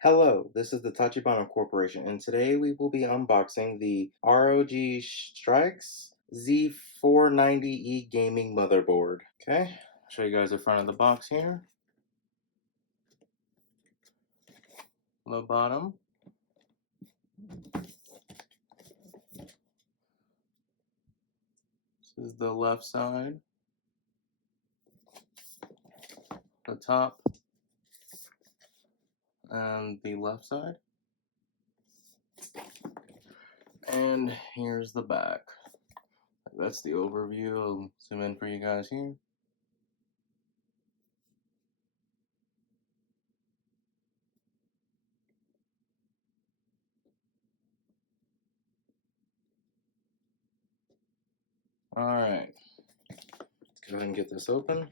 Hello, this is the Tachibana Corporation, and today we will be unboxing the ROG Strix Z490E gaming motherboard. Okay, I'll show you guys the front of the box here. The bottom. This is the left side. The top. And the left side. And here's the back. That's the overview. I'll zoom in for you guys here. Alright, let's go ahead and get this open.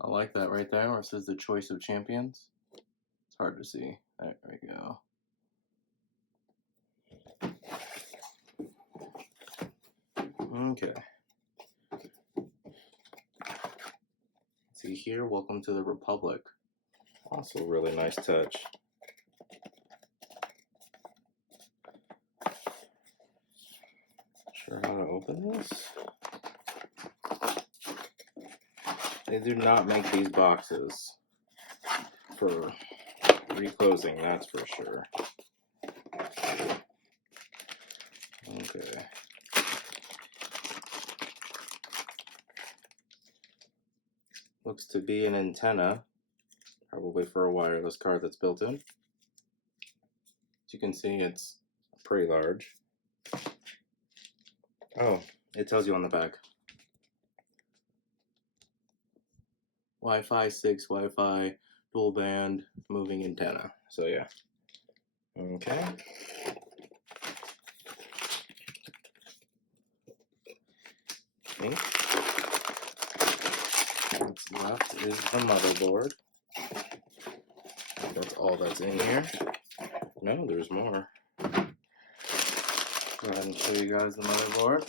I like that right there where it says the choice of champions. It's hard to see. There we go. Okay. See here, welcome to the Republic. Also really nice touch. Not sure how to open this. They do not make these boxes for reclosing, that's for sure. Okay. Looks to be an antenna, probably for a wireless card that's built in. As you can see, it's pretty large. Oh, it tells you on the back. Wi-Fi 6, Wi-Fi, dual band, moving antenna. So yeah. Okay. What's left is the motherboard. That's all that's in here. No, there's more. Go ahead and show you guys the motherboard.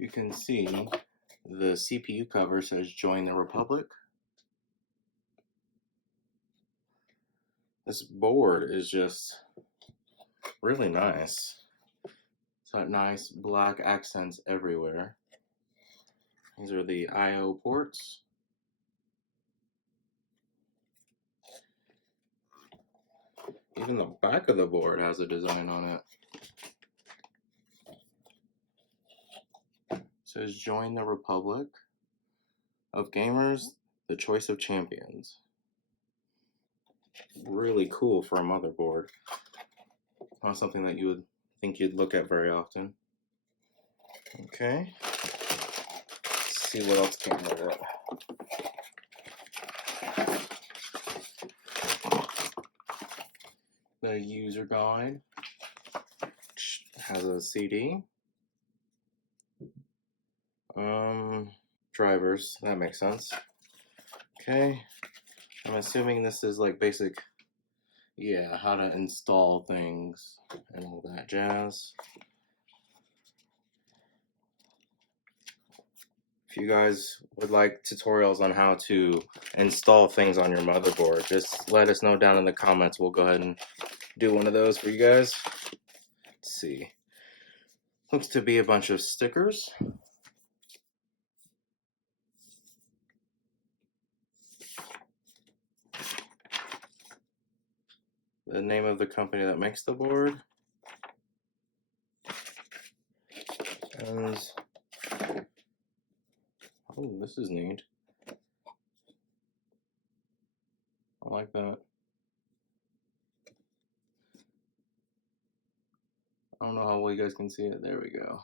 You can see the CPU cover says Join the Republic. This board is just really nice. It's got nice black accents everywhere. These are the I/O ports. Even the back of the board has a design on it. It says Join the Republic of Gamers, the choice of champions. Really cool for a motherboard. Not something that you would think you'd look at very often. Okay. Let's see what else came with it. The user guide, which has a CD. Drivers, that makes sense. Okay, I'm assuming this is like basic, yeah, how to install things and all that jazz. If you guys would like tutorials on how to install things on your motherboard, just let us know down in the comments. We'll go ahead and do one of those for you guys. Let's see. Looks to be a bunch of stickers. The name of the company that makes the board. And oh, this is neat. I like that. I don't know how well you guys can see it. There we go.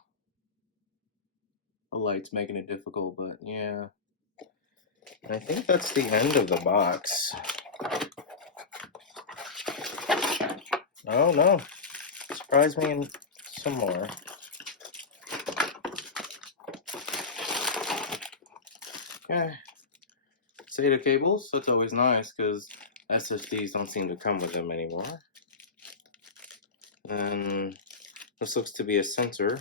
The light's making it difficult, but yeah. I think that's the end of the box. Oh no. Surprise me and some more. Okay. SATA cables, that's always nice because SSDs don't seem to come with them anymore. And this looks to be a sensor.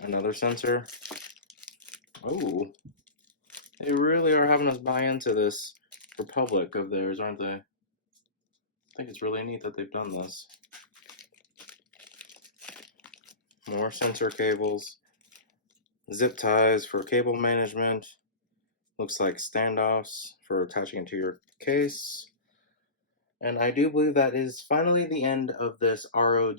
Another sensor. Oh, they really are having us buy into this Republic of theirs, aren't they? I think it's really neat that they've done this. More sensor cables. Zip ties for cable management. Looks like standoffs for attaching it to your case. And I do believe that is finally the end of this ROG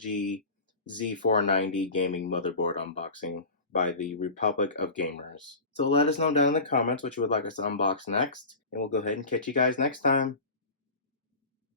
Z490 gaming motherboard unboxing by the Republic of Gamers. So let us know down in the comments what you would like us to unbox next, and we'll go ahead and catch you guys next time.